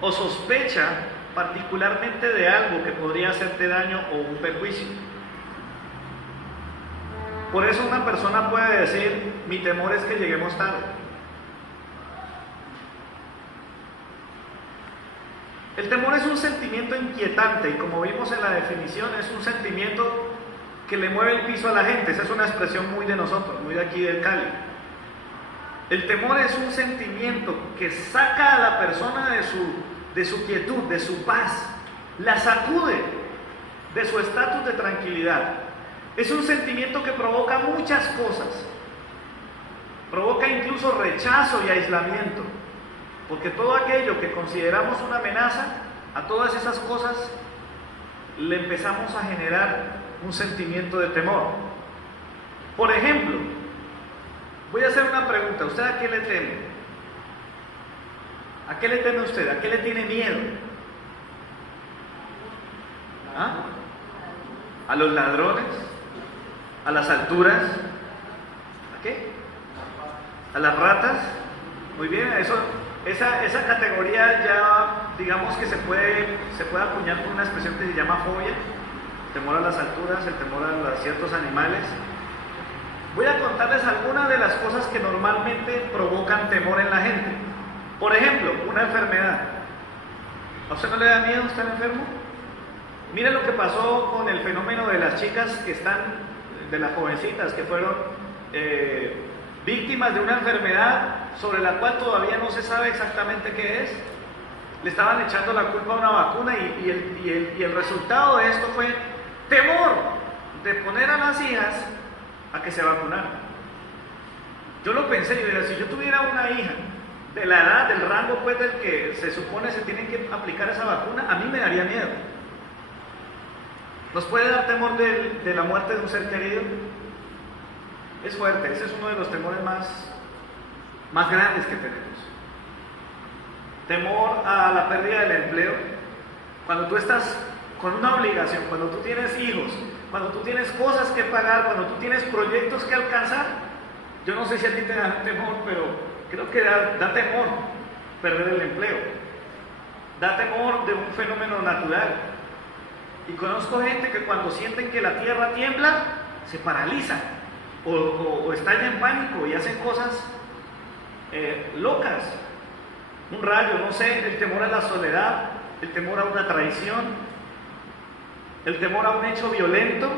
o sospecha particularmente de algo que podría hacerte daño o un perjuicio. Por eso una persona puede decir, mi temor es que lleguemos tarde. El temor es un sentimiento inquietante y como vimos en la definición, es un sentimiento que le mueve el piso a la gente. Esa es una expresión muy de nosotros, muy de aquí del Cali. El temor es un sentimiento que saca a la persona de su quietud, de su paz, la sacude de su estatus de tranquilidad. Es un sentimiento que provoca muchas cosas, provoca incluso rechazo y aislamiento, porque todo aquello que consideramos una amenaza, a todas esas cosas le empezamos a generar un sentimiento de temor. Por ejemplo, voy a hacer una pregunta, ¿usted a qué le teme? ¿A qué le teme usted? ¿A qué le tiene miedo? ¿Ah? ¿A los ladrones? ¿A las alturas? ¿A qué? ¿A las ratas? Muy bien, esa categoría ya digamos que se puede acuñar con una expresión que se llama fobia, temor a las alturas, el temor a ciertos animales. Voy a contarles algunas de las cosas que normalmente provocan temor en la gente. Por ejemplo, una enfermedad. ¿A usted no le da miedo estar enfermo? Miren lo que pasó con el fenómeno de las chicas que están, de las jovencitas que fueron víctimas de una enfermedad sobre la cual todavía no se sabe exactamente qué es. Le estaban echando la culpa a una vacuna y el resultado de esto fue temor de poner a las hijas a que se vacunaran. Yo lo pensé, yo diría, si yo tuviera una hija de la edad, del rango pues del que se supone se tienen que aplicar esa vacuna, a mí me daría miedo. ¿Nos puede dar temor de la muerte de un ser querido? Es fuerte, ese es uno de los temores más grandes que tenemos. Temor a la pérdida del empleo. Cuando tú estás con una obligación, cuando tú tienes hijos, cuando tú tienes cosas que pagar, cuando tú tienes proyectos que alcanzar, yo no sé si a ti te da temor, pero creo que da temor perder el empleo. Da temor de un fenómeno natural. Y conozco gente que cuando sienten que la tierra tiembla, se paralizan o están en pánico y hacen cosas locas. Un rayo, no sé, el temor a la soledad, el temor a una traición, el temor a un hecho violento.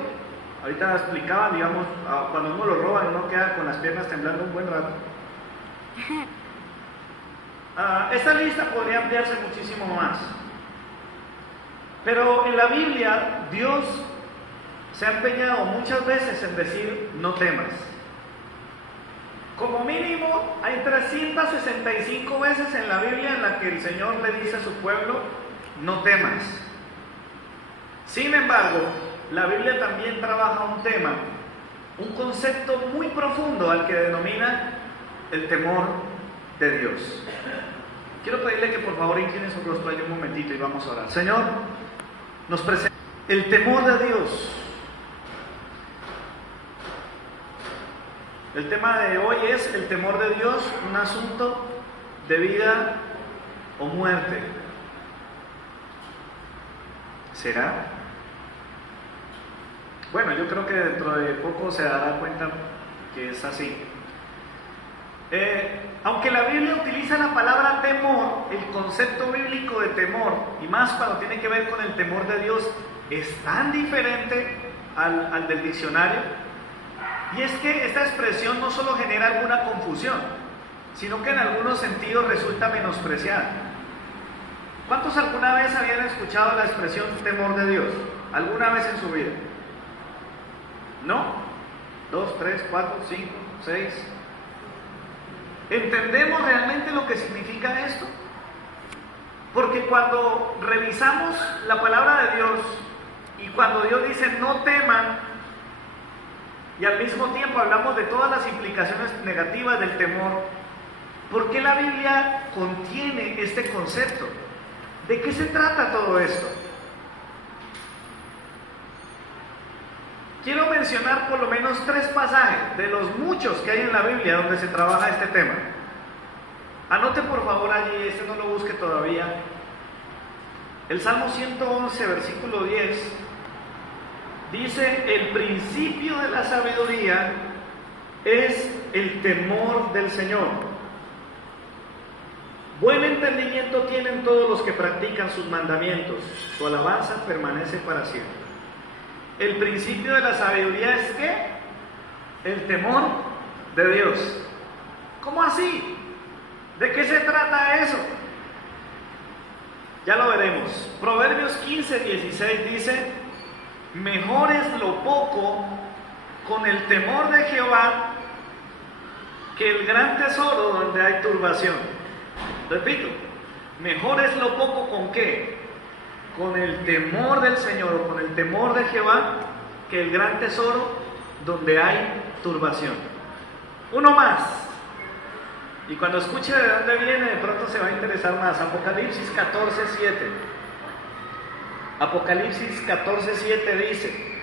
Ahorita explicaban, digamos, cuando uno lo roban, uno queda con las piernas temblando un buen rato. Esta lista podría ampliarse muchísimo más. Pero en la Biblia, Dios se ha empeñado muchas veces en decir, no temas. Como mínimo, hay 365 veces en la Biblia en la que el Señor le dice a su pueblo, no temas. Sin embargo, la Biblia también trabaja un tema, un concepto muy profundo al que denomina el temor de Dios. Quiero pedirle que por favor incline su rostro ahí un momentito y vamos a orar. Señor, nos presenta el temor de Dios. El tema de hoy es el temor de Dios, un asunto de vida o muerte. ¿Será? Bueno, yo creo que dentro de poco se dará cuenta que es así. Aunque la Biblia utiliza la palabra temor, el concepto bíblico de temor, y más cuando tiene que ver con el temor de Dios, es tan diferente al del diccionario. Y es que esta expresión no solo genera alguna confusión, sino que en algunos sentidos resulta menospreciada. ¿Cuántos alguna vez habían escuchado la expresión temor de Dios? ¿Alguna vez en su vida? ¿No? 2, 3, 4, 5, 6. ¿Entendemos realmente lo que significa esto? Porque cuando revisamos la palabra de Dios y cuando Dios dice no teman, y al mismo tiempo hablamos de todas las implicaciones negativas del temor, ¿por qué la Biblia contiene este concepto? ¿De qué se trata todo esto? Quiero mencionar por lo menos 3 pasajes de los muchos que hay en la Biblia donde se trabaja este tema. Anote por favor allí, este no lo busque todavía. El Salmo 111, versículo 10, dice: el principio de la sabiduría es el temor del Señor. Buen entendimiento tienen todos los que practican sus mandamientos. Su alabanza permanece para siempre. El principio de la sabiduría es ¿qué? El temor de Dios. ¿Cómo así? ¿De qué se trata eso? Ya lo veremos. Proverbios 15, 16 dice: mejor es lo poco con el temor de Jehová que el gran tesoro donde hay turbación. Repito, mejor es lo poco ¿con qué? Con el temor del Señor o con el temor de Jehová que el gran tesoro donde hay turbación. Uno más. Y cuando escuche de dónde viene, de pronto se va a interesar más. Apocalipsis 14, 7. Apocalipsis 14, 7 dice: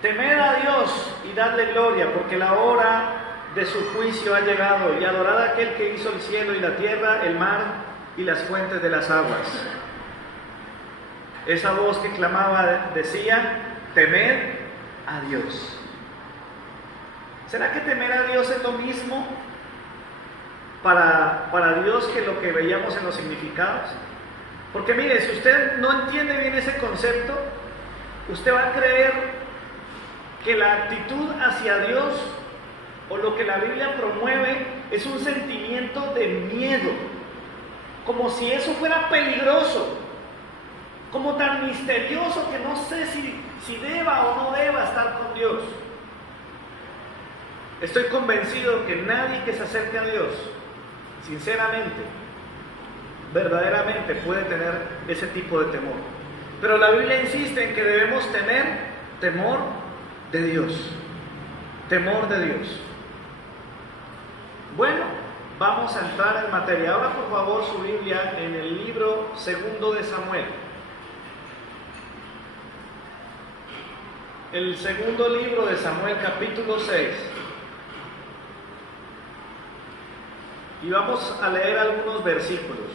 temed a Dios y dadle gloria, porque la hora de su juicio ha llegado, y adorad a aquel que hizo el cielo y la tierra, el mar y las fuentes de las aguas. Esa voz que clamaba decía: temed a Dios. ¿Será que temer a Dios es lo mismo para Dios que lo que veíamos en los significados? Porque mire, si usted no entiende bien ese concepto, usted va a creer que la actitud hacia Dios o lo que la Biblia promueve es un sentimiento de miedo, como si eso fuera peligroso, como tan misterioso que no sé si deba o no deba estar con Dios. Estoy convencido que nadie que se acerque a Dios sinceramente, verdaderamente puede tener ese tipo de temor. Pero la Biblia insiste en que debemos tener temor de Dios. Temor de Dios. Bueno, vamos a entrar en materia. Ahora, por favor, su Biblia en el libro segundo de Samuel. El segundo libro de Samuel, capítulo 6. Y vamos a leer algunos versículos.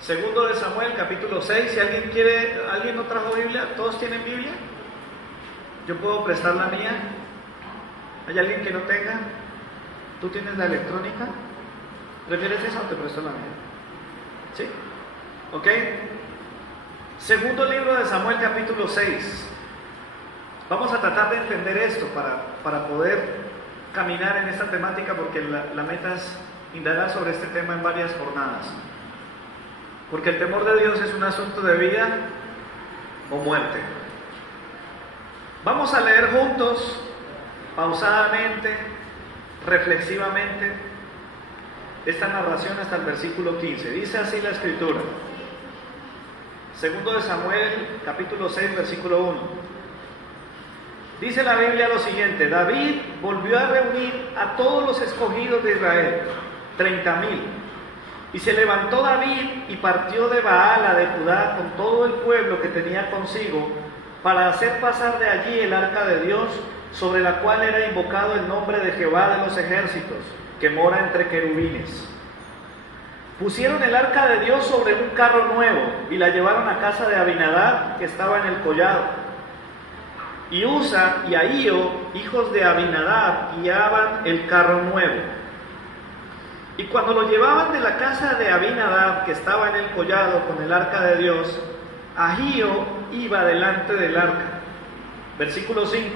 Segundo de Samuel, capítulo 6. Si alguien quiere, ¿alguien no trajo Biblia? ¿Todos tienen Biblia? Yo puedo prestar la mía. ¿Hay alguien que no tenga? ¿Tú tienes la electrónica? ¿Prefieres esa o te presto la mía? ¿Sí? ¿Ok? Segundo libro de Samuel, capítulo 6. Vamos a tratar de entender esto para poder caminar en esta temática, porque la meta es indagar sobre este tema en varias jornadas. Porque el temor de Dios es un asunto de vida o muerte. Vamos a leer juntos, pausadamente, reflexivamente, esta narración hasta el versículo 15. Dice así la Escritura. Segundo de Samuel, capítulo 6, versículo 1. Dice la Biblia lo siguiente: David volvió a reunir a todos los escogidos de Israel, 30,000. Y se levantó David y partió de Baala de Judá con todo el pueblo que tenía consigo, para hacer pasar de allí el arca de Dios, sobre la cual era invocado el nombre de Jehová de los ejércitos, que mora entre querubines. Pusieron el arca de Dios sobre un carro nuevo y la llevaron a casa de Abinadab, que estaba en el collado. Y Usa y Ahío, hijos de Abinadab, guiaban el carro nuevo. Y cuando lo llevaban de la casa de Abinadab, que estaba en el collado con el arca de Dios, Ahío iba delante del arca. Versículo 5.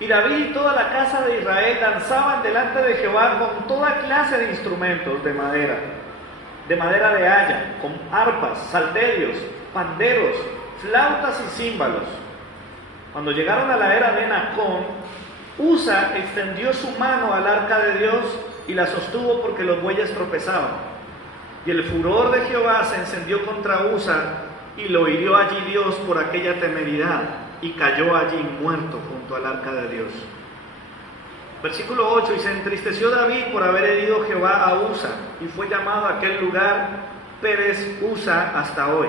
Y David y toda la casa de Israel danzaban delante de Jehová con toda clase de instrumentos de madera de haya, con arpas, salterios, panderos, flautas y címbalos. Cuando llegaron a la era de Nacón, Usa extendió su mano al arca de Dios y la sostuvo porque los bueyes tropezaban. Y el furor de Jehová se encendió contra Usa y lo hirió allí Dios por aquella temeridad, y cayó allí muerto junto al arca de Dios. Versículo 8. Y se entristeció David por haber herido Jehová a Usa, y fue llamado a aquel lugar Pérez Usa hasta hoy.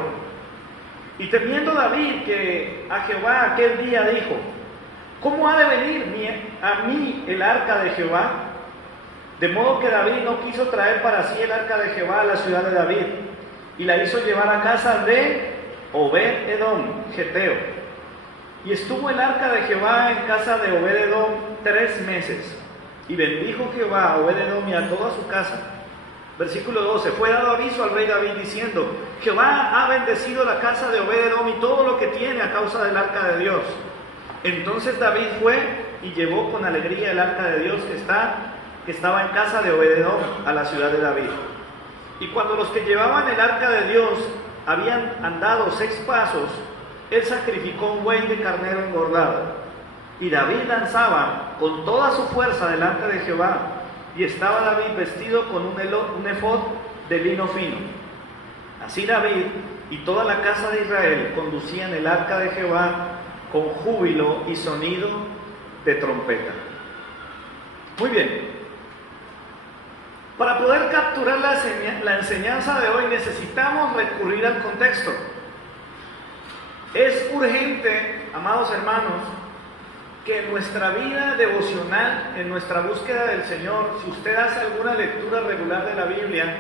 Y temiendo David que a Jehová aquel día dijo: ¿cómo ha de venir a mí el arca de Jehová? De modo que David no quiso traer para sí el arca de Jehová a la ciudad de David. y la hizo llevar a casa de Obed-edom, geteo. Y estuvo el arca de Jehová en casa de Obed-edom 3 meses. Y bendijo Jehová a Obed-edom y a toda su casa. Versículo 12. Fue dado aviso al rey David diciendo: Jehová ha bendecido la casa de Obed-edom y todo lo que tiene a causa del arca de Dios. Entonces David fue y llevó con alegría el arca de Dios que estaba en casa de Obed-edom a la ciudad de David. Y cuando los que llevaban el arca de Dios habían andado 6 pasos, él sacrificó un buey de carnero engordado. Y David danzaba con toda su fuerza delante de Jehová, y estaba David vestido con un efod de lino fino. Así David y toda la casa de Israel conducían el arca de Jehová con júbilo y sonido de trompeta. Muy bien. Para poder capturar la enseñanza de hoy necesitamos recurrir al contexto. Es urgente, amados hermanos, que en nuestra vida devocional, en nuestra búsqueda del Señor, si usted hace alguna lectura regular de la Biblia,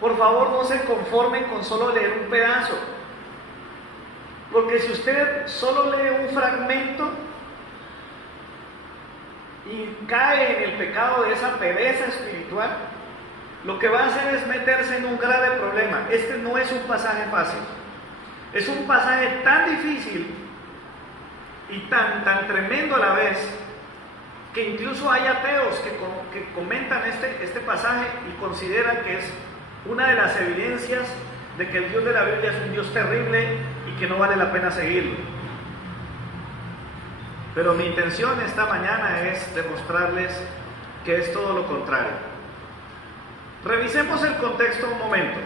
por favor no se conformen con solo leer un pedazo. Porque si usted solo lee un fragmento y cae en el pecado de esa pereza espiritual, lo que va a hacer es meterse en un grave problema. Este no es un pasaje fácil. Es un pasaje tan difícil y tan tremendo a la vez, que incluso hay ateos que comentan este pasaje y consideran que es una de las evidencias de que el Dios de la Biblia es un Dios terrible y que no vale la pena seguirlo. Pero mi intención esta mañana es demostrarles que es todo lo contrario. Revisemos el contexto un momento.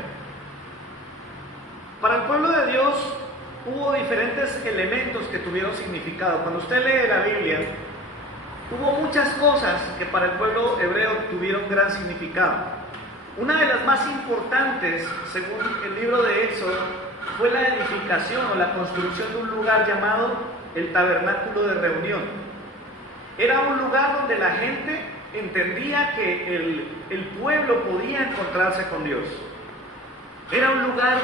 Para el pueblo de Dios hubo diferentes elementos que tuvieron significado. Cuando usted lee la Biblia, hubo muchas cosas que para el pueblo hebreo tuvieron gran significado. Una de las más importantes, según el libro de Éxodo, fue la edificación o la construcción de un lugar llamado el tabernáculo de reunión. Era un lugar donde la gente entendía que el pueblo podía encontrarse con Dios. Era un lugar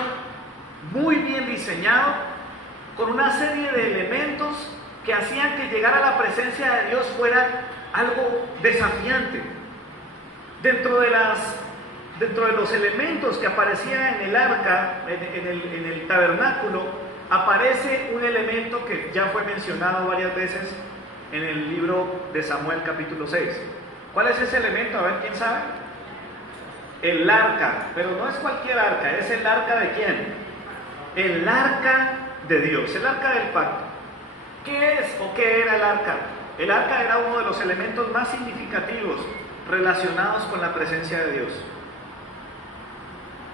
muy bien diseñado, con una serie de elementos que hacían que llegar a la presencia de Dios fuera algo desafiante. Dentro de los elementos que aparecían en el arca, en el tabernáculo, aparece un elemento que ya fue mencionado varias veces en el libro de Samuel capítulo 6. ¿Cuál es ese elemento? A ver, ¿quién sabe? El arca, pero no es cualquier arca, es el arca de ¿quién? El arca de Dios, el arca del pacto. ¿Qué es o qué era el arca? El arca era uno de los elementos más significativos relacionados con la presencia de Dios.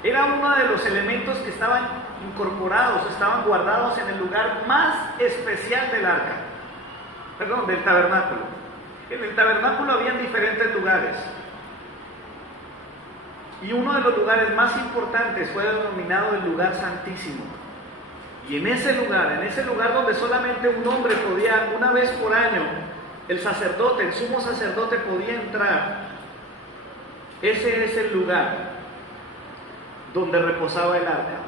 Era uno de los elementos que estaban incorporados, estaban guardados en el lugar más especial del arca, del tabernáculo. En el tabernáculo habían diferentes lugares, y uno de los lugares más importantes fue denominado el lugar santísimo. Y en ese lugar donde solamente un hombre podía, una vez por año, el sacerdote, el sumo sacerdote podía entrar, ese es el lugar donde reposaba el arca.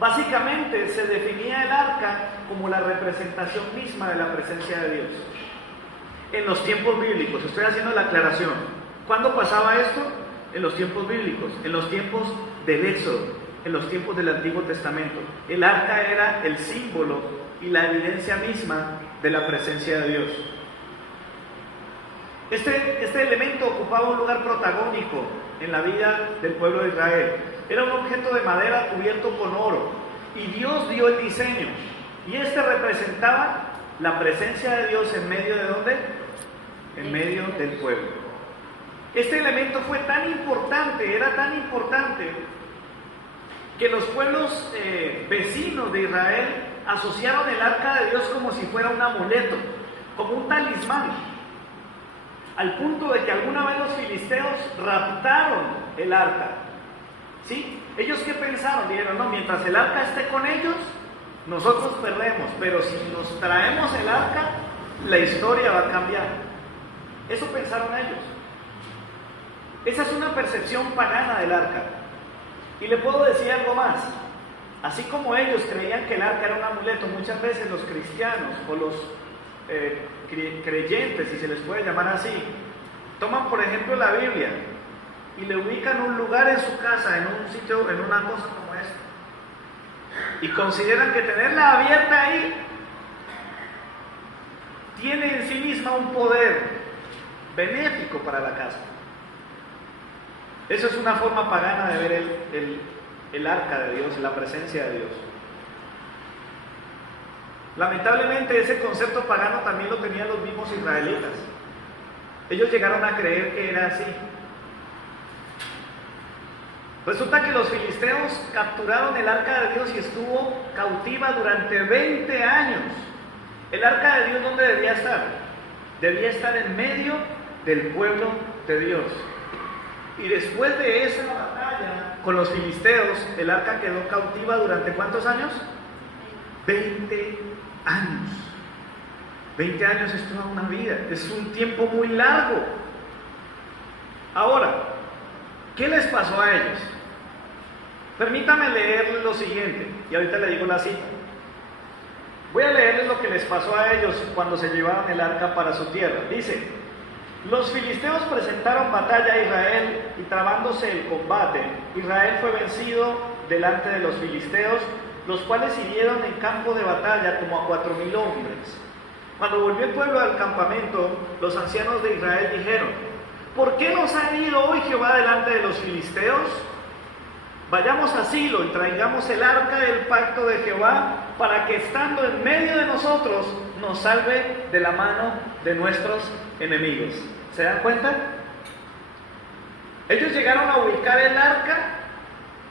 Básicamente se definía el arca como la representación misma de la presencia de Dios. En los tiempos bíblicos, estoy haciendo la aclaración. ¿Cuándo pasaba esto? En los tiempos bíblicos, en los tiempos del Éxodo, en los tiempos del Antiguo Testamento. El arca era el símbolo y la evidencia misma de la presencia de Dios. Este elemento ocupaba un lugar protagónico en la vida del pueblo de Israel. Era un objeto de madera cubierto con oro, y Dios dio el diseño, y este representaba la presencia de Dios en medio de ¿dónde? En medio del pueblo. Este elemento fue tan importante, era tan importante, que los pueblos vecinos de Israel asociaron el arca de Dios como si fuera un amuleto, como un talismán, al punto de que alguna vez los filisteos raptaron el arca. ¿Sí? ¿Ellos qué pensaron? Dijeron, no, mientras el arca esté con ellos, nosotros perdemos, pero si nos traemos el arca, la historia va a cambiar. Eso pensaron ellos. Esa es una percepción pagana del arca. Y le puedo decir algo más. Así como ellos creían que el arca era un amuleto, muchas veces los cristianos o los creyentes, si se les puede llamar así, toman por ejemplo la Biblia y le ubican un lugar en su casa, en un sitio, en una cosa como esta, y consideran que tenerla abierta ahí tiene en sí misma un poder benéfico para la casa. Eso es una forma pagana de ver el arca de Dios, la presencia de Dios. Lamentablemente ese concepto pagano también lo tenían los mismos israelitas. Ellos llegaron a creer que era así. Resulta que los filisteos capturaron el arca de Dios y estuvo cautiva durante 20 años. ¿El arca de Dios dónde debía estar? Debía estar en medio del pueblo de Dios. Y después de esa batalla con los filisteos, el arca quedó cautiva durante ¿cuántos años? 20 años. 20 años es toda una vida, es un tiempo muy largo. Ahora, ¿qué les pasó a ellos? Permítame leerles lo siguiente, y ahorita le digo la cita. Voy a leerles lo que les pasó a ellos cuando se llevaron el arca para su tierra. Dice: los filisteos presentaron batalla a Israel y trabándose el combate, Israel fue vencido delante de los filisteos, los cuales hirieron en campo de batalla como a 4,000 hombres. Cuando volvió el pueblo al campamento, los ancianos de Israel dijeron: ¿por qué nos ha herido hoy Jehová delante de los filisteos? Vayamos a Silo y traigamos el arca del pacto de Jehová, para que estando en medio de nosotros nos salve de la mano de nuestros enemigos. ¿Se dan cuenta? Ellos llegaron a ubicar el arca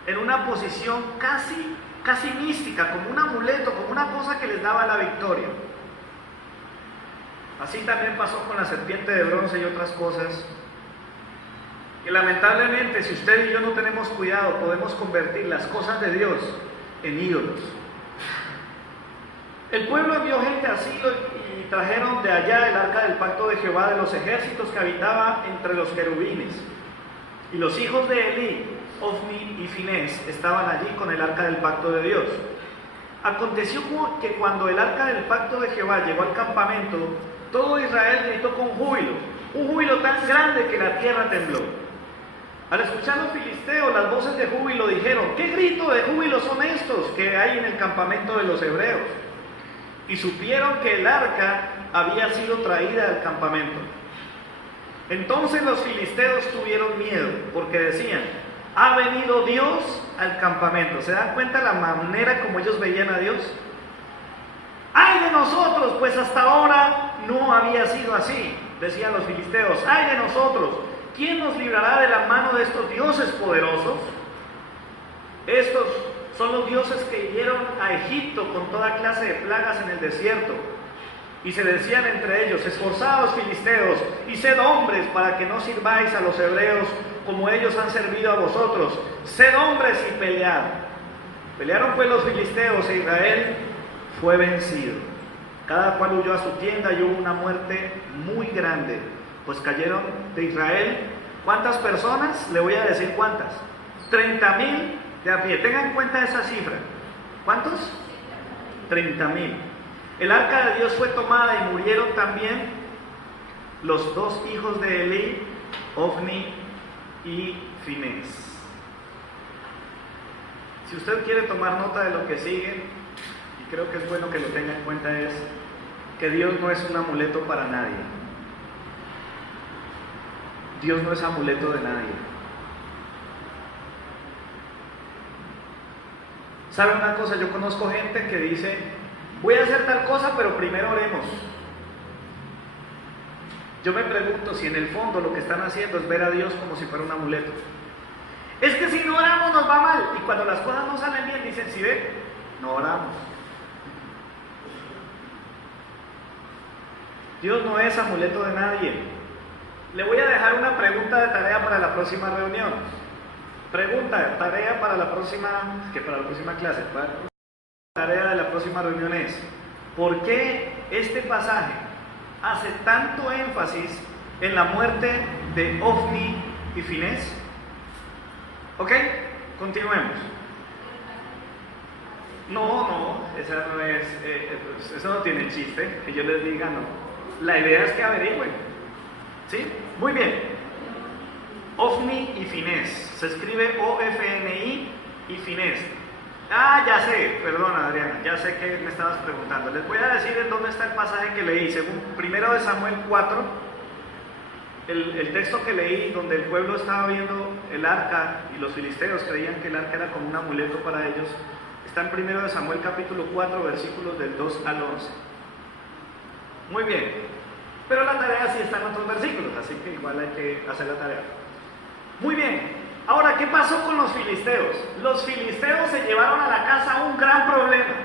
en una posición casi mística, como un amuleto, como una cosa que les daba la victoria. Así también pasó con la serpiente de bronce y otras cosas. Y lamentablemente, si usted y yo no tenemos cuidado, podemos convertir las cosas de Dios en ídolos. El pueblo envió gente a Silo y trajeron de allá el arca del pacto de Jehová de los ejércitos que habitaba entre los querubines. Y los hijos de Elí, Ofni y Finés, estaban allí con el arca del pacto de Dios. Aconteció que cuando el arca del pacto de Jehová llegó al campamento, todo Israel gritó con júbilo, un júbilo tan grande que la tierra tembló. Al escuchar los filisteos las voces de júbilo, dijeron: ¿qué grito de júbilo son estos que hay en el campamento de los hebreos? Y supieron que el arca había sido traída al campamento. Entonces los filisteos tuvieron miedo, porque decían: ha venido Dios al campamento. ¿Se dan cuenta la manera como ellos veían a Dios? ¡Ay de nosotros! Pues hasta ahora no había sido así, decían los filisteos. ¡Ay de nosotros! ¿Quién nos librará de la mano de estos dioses poderosos? Estos son los dioses que hirieron a Egipto con toda clase de plagas en el desierto. Y se decían entre ellos: esforzaos, filisteos, y sed hombres para que no sirváis a los hebreos como ellos han servido a vosotros. Sed hombres y pelead. Pelearon pues los filisteos e Israel fue vencido. Cada cual huyó a su tienda y hubo una muerte muy grande, pues cayeron de Israel. ¿Cuántas personas? Le voy a decir cuántas. 30,000 de a pie. Tengan en cuenta esa cifra. ¿Cuántos? 30,000. El arca de Dios fue tomada y murieron también los dos hijos de Elí, Ofni y Finés. Si usted quiere tomar nota de lo que sigue, y creo que es bueno que lo tenga en cuenta, es que Dios no es un amuleto para nadie. Dios no es amuleto de nadie. ¿Sabe una cosa? Yo conozco gente que dice: voy a hacer tal cosa, pero primero oremos. Yo me pregunto si en el fondo lo que están haciendo es ver a Dios como si fuera un amuleto. Es que si no oramos nos va mal. Y cuando las cosas no salen bien, dicen: ¿sí ve? No oramos. Dios no es amuleto de nadie. Le voy a dejar una pregunta de tarea para la próxima reunión. Pregunta, tarea para la próxima clase. Tarea de la próxima reunión es: ¿por qué este pasaje hace tanto énfasis en la muerte de Ofni y Finés? ¿Ok? continuemos. No, esa no es, pues eso no tiene chiste, que yo les diga no. La idea es que averigüen. ¿Sí? Muy bien. Ofni y Finés. Se escribe O-F-N-I y Finés. Ya sé, perdona Adriana, ya sé que me estabas preguntando. Les voy a decir en dónde está el pasaje que leí. Según 1 de Samuel 4, el texto que leí donde el pueblo estaba viendo el arca y los filisteos creían que el arca era como un amuleto para ellos, está en 1 de Samuel capítulo 4, versículos del 2 al 11. Muy bien, pero la tarea sí está en otros versículos, así que igual hay que hacer la tarea. Muy bien. Ahora, ¿qué pasó con los filisteos? Los filisteos se llevaron a la casa un gran problema.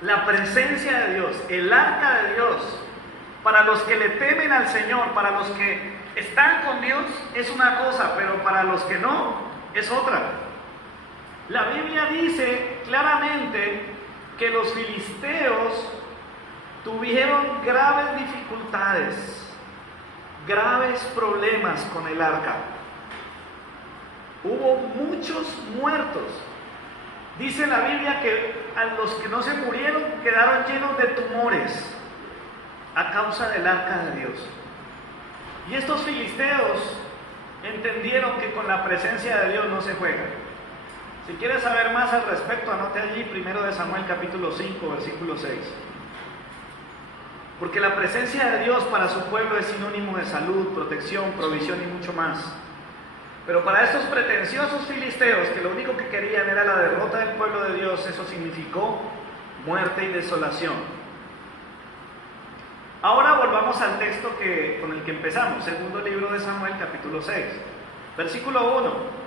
La presencia de Dios, el arca de Dios, para los que le temen al Señor, para los que están con Dios, es una cosa, pero para los que no, es otra. La Biblia dice claramente que los filisteos tuvieron graves dificultades, graves problemas con el arca. Hubo muchos muertos. Dice la Biblia que a los que no se murieron quedaron llenos de tumores a causa del arca de Dios. Y estos filisteos entendieron que con la presencia de Dios no se juega. Si quieres saber más al respecto, anote allí 1 de Samuel capítulo 5, versículo 6. Porque la presencia de Dios para su pueblo es sinónimo de salud, protección, provisión y mucho más. Pero para estos pretenciosos filisteos, que lo único que querían era la derrota del pueblo de Dios, eso significó muerte y desolación. Ahora volvamos al texto con el que empezamos, segundo libro de Samuel, capítulo 6, versículo 1.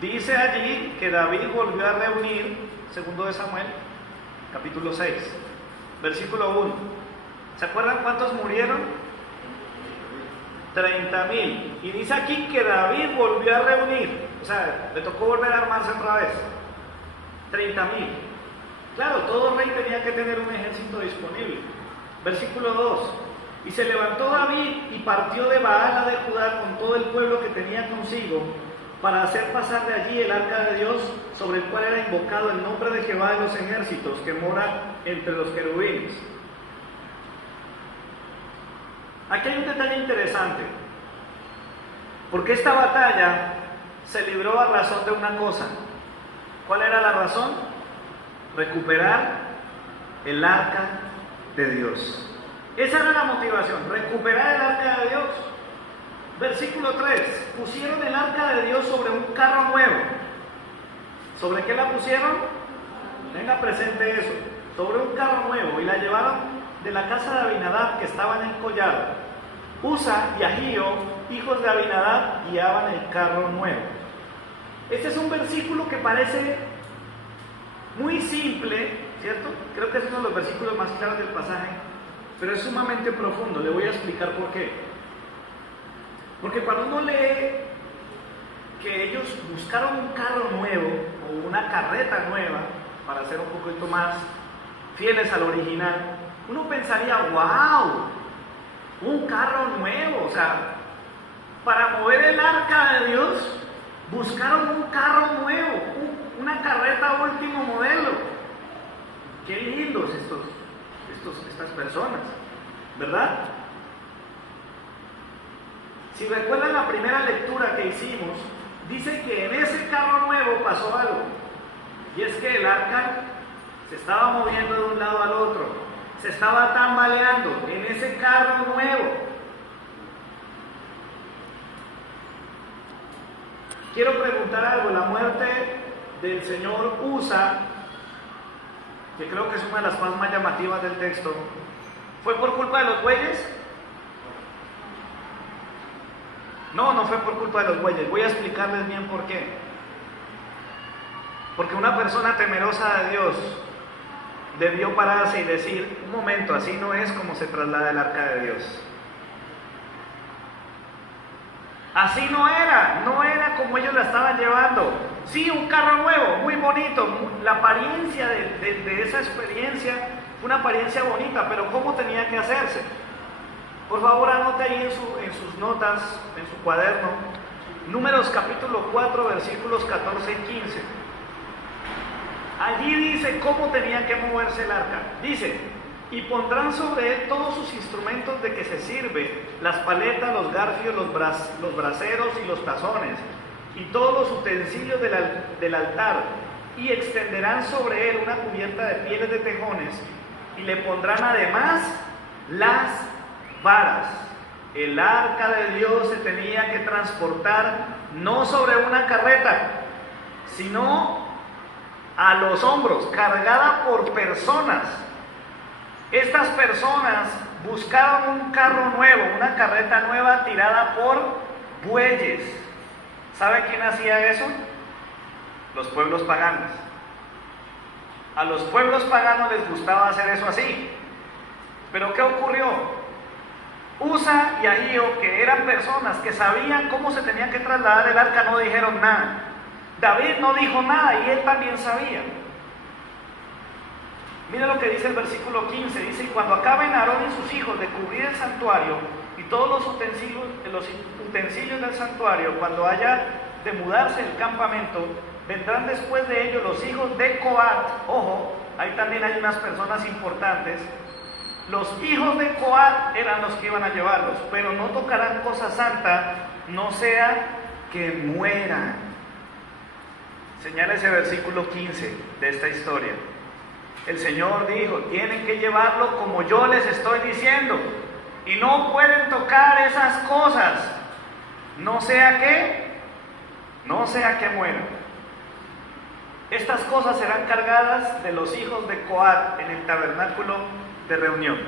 Dice allí que David volvió a reunir, segundo de Samuel, capítulo 6, versículo 1. ¿Se acuerdan cuántos murieron? 30,000. Y dice aquí que David volvió a reunir, o sea, le tocó volver a armarse otra vez. 30,000. Claro, todo rey tenía que tener un ejército disponible. Versículo 2. Y se levantó David y partió de Baala de Judá con todo el pueblo que tenía consigo, para hacer pasar de allí el arca de Dios, sobre el cual era invocado el nombre de Jehová de los ejércitos, que mora entre los querubines. Aquí hay un detalle interesante, porque esta batalla se libró a razón de una cosa. ¿Cuál era la razón? Recuperar el arca de Dios. Esa era la motivación, recuperar el arca de Dios. Versículo 3, pusieron el arca de Dios sobre un carro nuevo. ¿Sobre qué la pusieron? Tenga presente eso, sobre un carro nuevo, y la llevaron de la casa de Abinadab, que estaba en el collado. Usa y Ahío, hijos de Abinadab, guiaban el carro nuevo. Este es un versículo que parece muy simple, ¿cierto? Creo que es uno de los versículos más claros del pasaje, pero es sumamente profundo. Le voy a explicar por qué. Porque cuando uno lee que ellos buscaron un carro nuevo o una carreta nueva, para ser un poquito más fieles al original, uno pensaría, wow, un carro nuevo. O sea, para mover el arca de Dios buscaron un carro nuevo, una carreta último modelo. Qué lindos estas personas, ¿verdad? Si recuerdan la primera lectura que hicimos, dice que en ese carro nuevo pasó algo, y es que el arca se estaba moviendo de un lado al otro, se estaba tambaleando en ese carro nuevo. Quiero preguntar algo. La muerte del señor Usa, que creo que es una de las más llamativas del texto, ¿fue por culpa de los bueyes? No fue por culpa de los bueyes. Voy a explicarles bien por qué. Porque una persona temerosa de Dios debió pararse y decir, un momento, así no es como se traslada el arca de Dios. Así no era como ellos la estaban llevando. Sí, un carro nuevo, muy bonito. La apariencia de esa experiencia una apariencia bonita, pero ¿cómo tenía que hacerse? Por favor, anote ahí en sus notas, en su cuaderno, Números capítulo 4, versículos 14 y 15. Allí dice cómo tenía que moverse el arca. Dice: y pondrán sobre él todos sus instrumentos de que se sirve, las paletas, los garfios, los braseros y los tazones, y todos los utensilios del altar, y extenderán sobre él una cubierta de pieles de tejones, y le pondrán además las varas. El arca de Dios se tenía que transportar no sobre una carreta, sino a los hombros, cargada por personas. Estas personas buscaban un carro nuevo, una carreta nueva tirada por bueyes. ¿Sabe quién hacía eso? Los pueblos paganos. A los pueblos paganos les gustaba hacer eso así. Pero ¿qué ocurrió? Usa y Ahío, que eran personas que sabían cómo se tenía que trasladar el arca, no dijeron nada. David no dijo nada y él también sabía. Mira lo que dice el versículo 15, dice: y cuando acaben Aarón y sus hijos de cubrir el santuario y todos los utensilios del santuario, cuando haya de mudarse el campamento, vendrán después de ellos los hijos de Coat. Ojo, ahí también hay unas personas importantes. Los hijos de Coat eran los que iban a llevarlos, pero no tocarán cosa santa, no sea que mueran. Señala ese versículo 15 de esta historia. El Señor dijo: tienen que llevarlo como yo les estoy diciendo, y no pueden tocar esas cosas, no sea que mueran. Estas cosas serán cargadas de los hijos de Coat en el tabernáculo de reunión.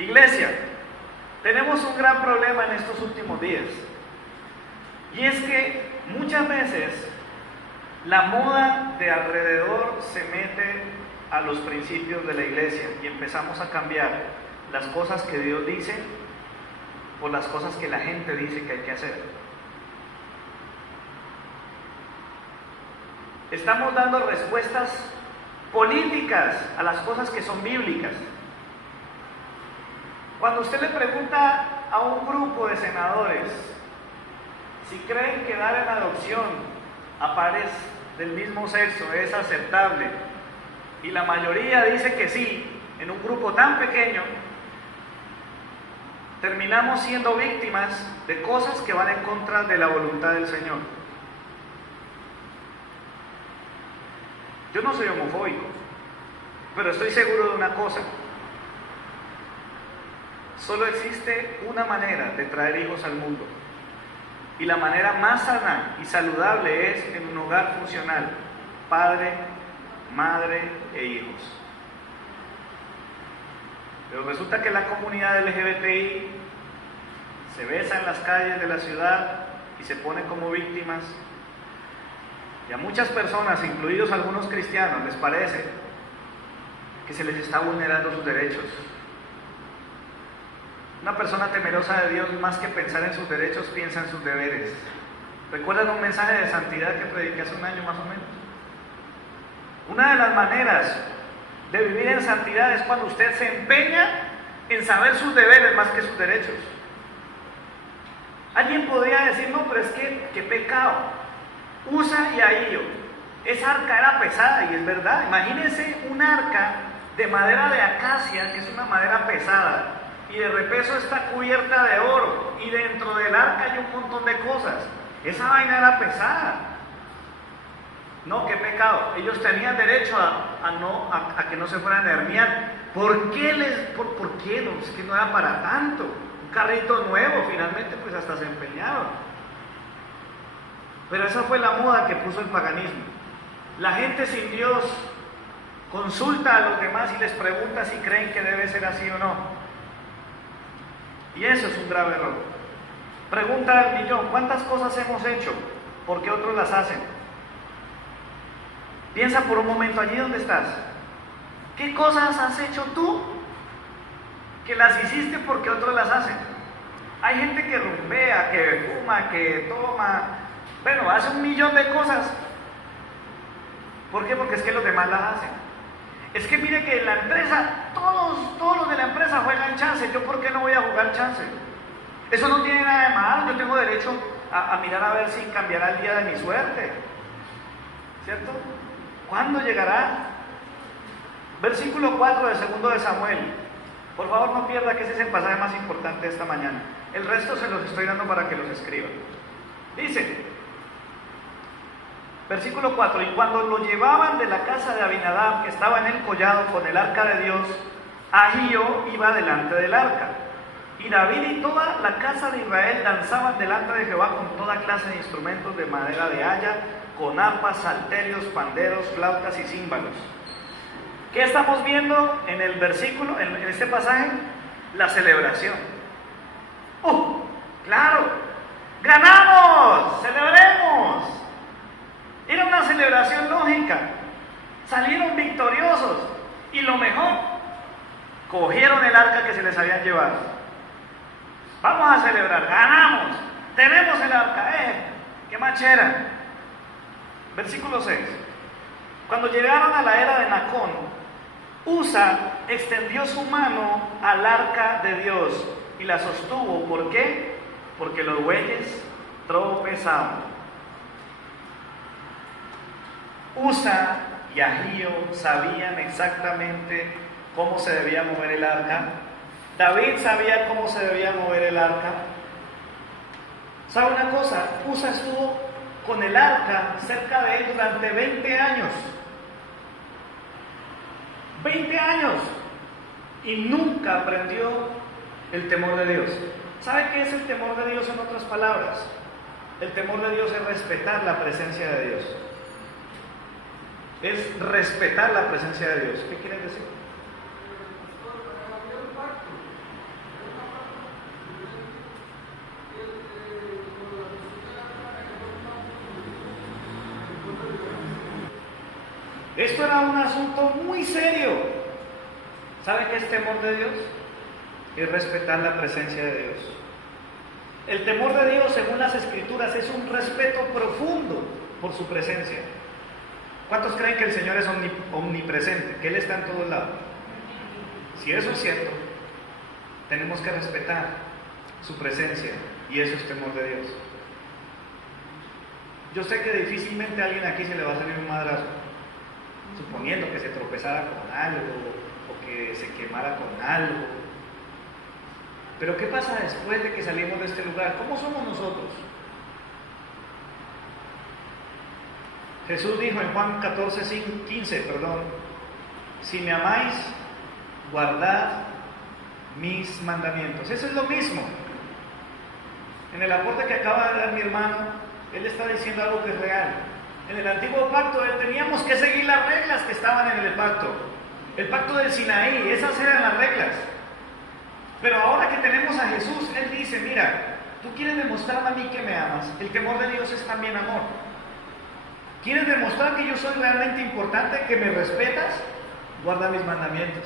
Iglesia, tenemos un gran problema en estos últimos días, y es que muchas veces la moda de alrededor se mete a los principios de la iglesia y empezamos a cambiar las cosas que Dios dice por las cosas que la gente dice que hay que hacer. Estamos dando respuestas políticas a las cosas que son bíblicas. Cuando usted le pregunta a un grupo de senadores si creen que dar en adopción a pares del mismo sexo es aceptable, y la mayoría dice que sí, en un grupo tan pequeño, terminamos siendo víctimas de cosas que van en contra de la voluntad del Señor. Yo no soy homofóbico, pero estoy seguro de una cosa: solo existe una manera de traer hijos al mundo, y la manera más sana y saludable es en un hogar funcional, padre, madre e hijos. Pero resulta que la comunidad LGBTI se besa en las calles de la ciudad y se pone como víctimas, y a muchas personas, incluidos algunos cristianos, les parece que se les está vulnerando sus derechos. Una persona temerosa de Dios, más que pensar en sus derechos, piensa en sus deberes. ¿Recuerdan un mensaje de santidad que prediqué hace un año más o menos? Una de las maneras de vivir en santidad es cuando usted se empeña en saber sus deberes más que sus derechos. Alguien podría decir: no, pero es que, qué pecado. Usa y Ahío, esa arca era pesada, y es verdad. Imagínense un arca de madera de acacia, que es una madera pesada, y de repeso está cubierta de oro, y dentro del arca hay un montón de cosas. Esa vaina era pesada. No, qué pecado. Ellos tenían derecho a que no se fueran a herniar. ¿Por qué? ¿Por qué? No, es que no era para tanto. Un carrito nuevo, finalmente pues hasta se empeñaron. Pero esa fue la moda que puso el paganismo. La gente sin Dios consulta a los demás y les pregunta si creen que debe ser así o no. Y eso es un grave error. Pregunta al millón: ¿cuántas cosas hemos hecho porque otros las hacen? Piensa por un momento allí donde estás. ¿Qué cosas has hecho tú que las hiciste porque otros las hacen? Hay gente que rumbea, que fuma, que toma, bueno, hace un millón de cosas. ¿Por qué? Porque es que los demás las hacen. Es que mire que en la empresa, todos los de la empresa juegan chance, ¿yo por qué no voy a jugar chance? Eso no tiene nada de malo, yo tengo derecho a mirar a ver si cambiará el día de mi suerte, ¿cierto? ¿Cuándo llegará? Versículo 4 de 2 de Samuel. Por favor, no pierda que ese es el pasaje más importante de esta mañana. El resto se los estoy dando para que los escriban. Dice, versículo 4: y cuando lo llevaban de la casa de Abinadab, que estaba en el collado con el arca de Dios, Ahío iba delante del arca. Y David y toda la casa de Israel danzaban delante de Jehová con toda clase de instrumentos de madera de haya, con arpas, salterios, panderos, flautas y címbalos. ¿Qué estamos viendo en el versículo, en este pasaje? La celebración. ¡Claro! ¡Ganamos! ¡Celebremos! Era una celebración lógica. Salieron victoriosos. Y lo mejor, cogieron el arca que se les habían llevado. Vamos a celebrar, ganamos, tenemos el arca, qué machera. Versículo 6. Cuando llegaron a la era de Nacón, Usa extendió su mano al arca de Dios y la sostuvo. ¿Por qué? Porque los bueyes tropezaban. Usa y Ahío sabían exactamente cómo se debía mover el arca. David sabía cómo se debía mover el arca. ¿Sabe una cosa? Usa estuvo con el arca cerca de él durante 20 años. 20 años. Y nunca aprendió el temor de Dios. ¿Sabe qué es el temor de Dios en otras palabras? El temor de Dios es respetar la presencia de Dios. Es respetar la presencia de Dios. ¿Qué quiere decir? Esto era un asunto muy serio. ¿Sabe qué es temor de Dios? Es respetar la presencia de Dios. El temor de Dios, según las Escrituras, es un respeto profundo por su presencia. ¿Cuántos creen que el Señor es omnipresente? Que Él está en todos lados. Si eso es cierto, tenemos que respetar su presencia, y eso es temor de Dios. Yo sé que difícilmente a alguien aquí se le va a salir un madrazo, suponiendo que se tropezara con algo o que se quemara con algo. Pero ¿qué pasa después de que salimos de este lugar? ¿Cómo somos nosotros? Jesús dijo en Juan 15, si me amáis, guardad mis mandamientos. Eso es lo mismo. En el aporte que acaba de dar mi hermano, él está diciendo algo que es real. En el antiguo pacto teníamos que seguir las reglas que estaban en el pacto del Sinaí, esas eran las reglas. Pero ahora que tenemos a Jesús, Él dice, mira, tú quieres demostrarme a mí que me amas. El temor de Dios es también amor. ¿Quieres demostrar que yo soy realmente importante, que me respetas? Guarda mis mandamientos.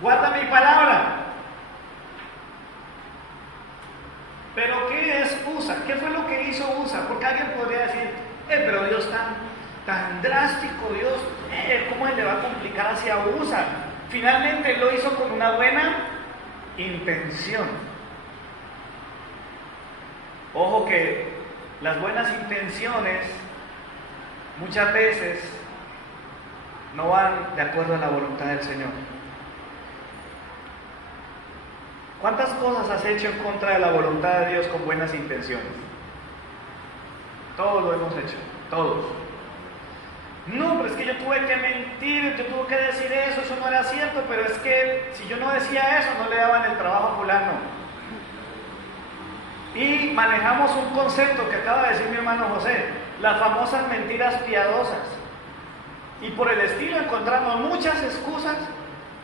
Guarda mi palabra. Pero ¿qué es Usa? ¿Qué fue lo que hizo Usa? Porque alguien podría decir, pero Dios tan drástico, Dios, ¿cómo le va a complicar hacia Usa? Finalmente Él lo hizo con una buena intención. Ojo que las buenas intenciones muchas veces no van de acuerdo a la voluntad del Señor. ¿Cuántas cosas has hecho en contra de la voluntad de Dios con buenas intenciones? Todos lo hemos hecho, todos. No, pero es que yo tuve que mentir, yo tuve que decir eso no era cierto, pero es que si yo no decía eso, no le daban el trabajo a fulano. Y manejamos un concepto que acaba de decir mi hermano José, las famosas mentiras piadosas. Y por el estilo encontramos muchas excusas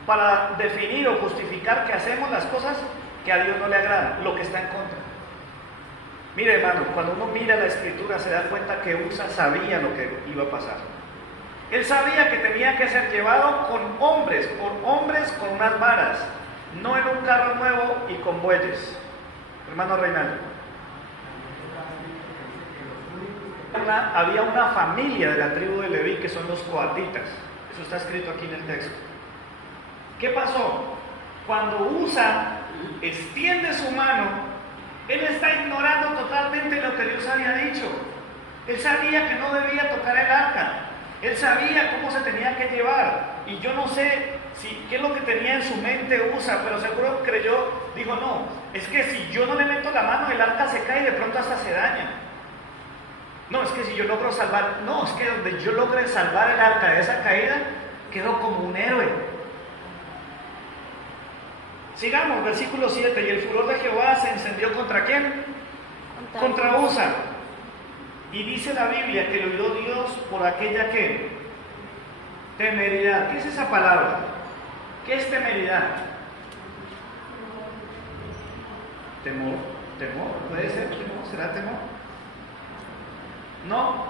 para definir o justificar que hacemos las cosas que a Dios no le agradan, lo que está en contra. Mire hermano, cuando uno mira la Escritura se da cuenta que Usa sabía lo que iba a pasar. Él sabía que tenía que ser llevado por hombres con unas varas, no en un carro nuevo y con bueyes. Hermano Reinaldo. Había una familia de la tribu de Leví que son los coatitas. Eso está escrito aquí en el texto. ¿Qué pasó? Cuando Usa extiende su mano, él está ignorando totalmente lo que Dios había dicho. Él sabía que no debía tocar el arca. Él sabía cómo se tenía que llevar. Y yo no sé qué es lo que tenía en su mente Usa, pero seguro creyó, dijo, no, es que si yo no le meto la mano, el arca se cae y de pronto hasta se daña. No, es que si yo logro salvar, no, es que donde yo logre salvar el arca de esa caída, quedo como un héroe. Sigamos, versículo 7, y el furor de Jehová se encendió ¿contra quién? Contra Usa. Y dice la Biblia que lo oyó Dios por aquella que temeridad. ¿Qué es esa palabra? ¿Qué es temeridad? Temor, puede ser temor, ¿será temor? No,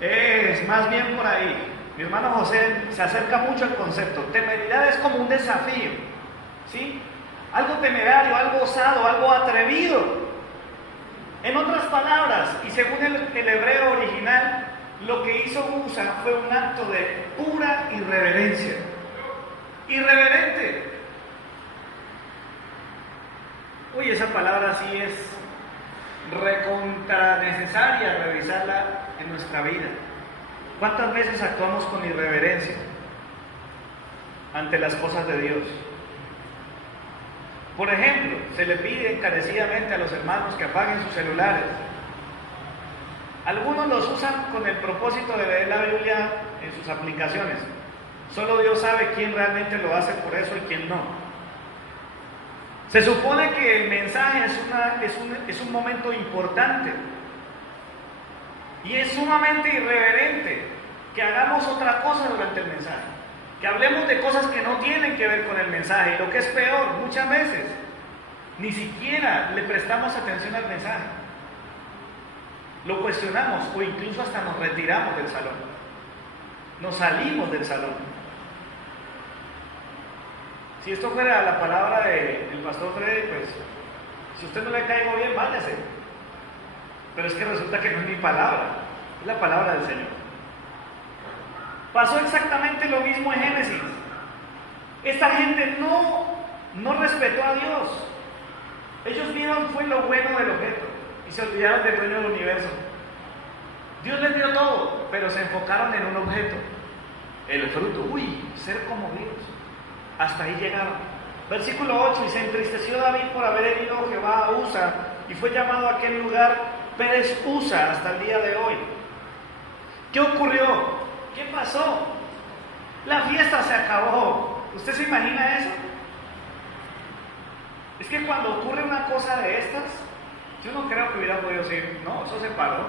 es más bien por ahí. Mi hermano José se acerca mucho al concepto. Temeridad es como un desafío, ¿sí? Algo temerario, algo osado, algo atrevido. En otras palabras, y según el hebreo original, lo que hizo Usa fue un acto de pura irreverencia. Irreverente. Uy, esa palabra sí es recontra necesaria revisarla en nuestra vida. ¿Cuántas veces actuamos con irreverencia ante las cosas de Dios? Por ejemplo, se le pide encarecidamente a los hermanos que apaguen sus celulares. Algunos los usan con el propósito de leer la Biblia en sus aplicaciones. Solo Dios sabe quién realmente lo hace por eso y quién no. Se supone que el mensaje es un momento importante y es sumamente irreverente que hagamos otra cosa durante el mensaje, que hablemos de cosas que no tienen que ver con el mensaje, y lo que es peor, muchas veces ni siquiera le prestamos atención al mensaje, lo cuestionamos o incluso hasta nos retiramos del salón, nos salimos del salón. Si esto fuera la palabra del pastor Freddy, pues, si a usted no le caigo bien, váyase. Pero es que resulta que no es mi palabra, es la palabra del Señor. Pasó exactamente lo mismo en Génesis. Esta gente no respetó a Dios. Ellos vieron fue lo bueno del objeto y se olvidaron del dueño del universo. Dios les dio todo, pero se enfocaron en un objeto, el fruto. Uy, ser como Dios. Hasta ahí llegaron. Versículo 8, y se entristeció David por haber herido a Jehová a Usa, y fue llamado a aquel lugar Pérez Usa hasta el día de hoy. ¿Qué ocurrió? ¿Qué pasó? La fiesta se acabó. ¿Usted se imagina eso? Es que cuando ocurre una cosa de estas, yo no creo que hubiera podido decir, no, eso se paró.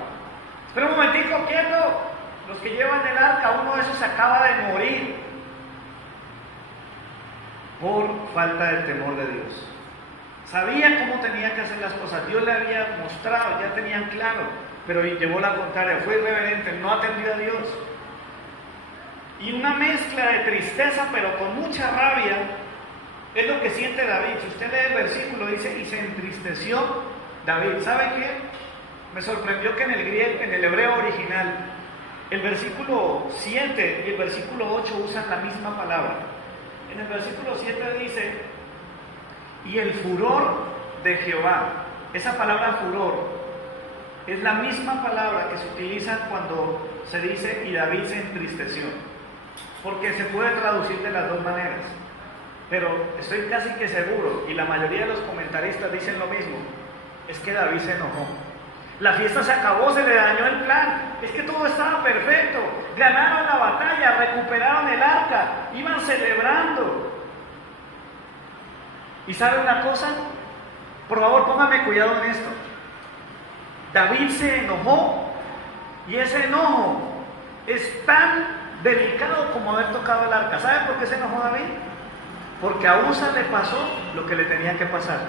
Espera un momentico, quieto. Los que llevan el arca, uno de esos acaba de morir por falta del temor de Dios. Sabía cómo tenía que hacer las cosas, Dios le había mostrado, ya tenían claro, pero llevó la contraria, fue irreverente, no atendió a Dios. Y una mezcla de tristeza, pero con mucha rabia, es lo que siente David. Si usted lee el versículo, dice, y se entristeció David. ¿Sabe qué? Me sorprendió que en el griego, en el hebreo original, el versículo 7 y el versículo 8 usan la misma palabra. En el versículo 7 dice, y el furor de Jehová. Esa palabra furor es la misma palabra que se utiliza cuando se dice, y David se entristeció. Porque se puede traducir de las dos maneras. Pero estoy casi que seguro, y la mayoría de los comentaristas dicen lo mismo, es que David se enojó. La fiesta se acabó, se le dañó el plan. Es que todo estaba perfecto. Ganaron la batalla, recuperaron el arca, iban celebrando. ¿Y sabe una cosa? Por favor, póngame cuidado en esto. David se enojó, y ese enojo es tan delicado como haber tocado el arca. ¿Sabe por qué se enojó David? Porque a Usa le pasó lo que le tenía que pasar.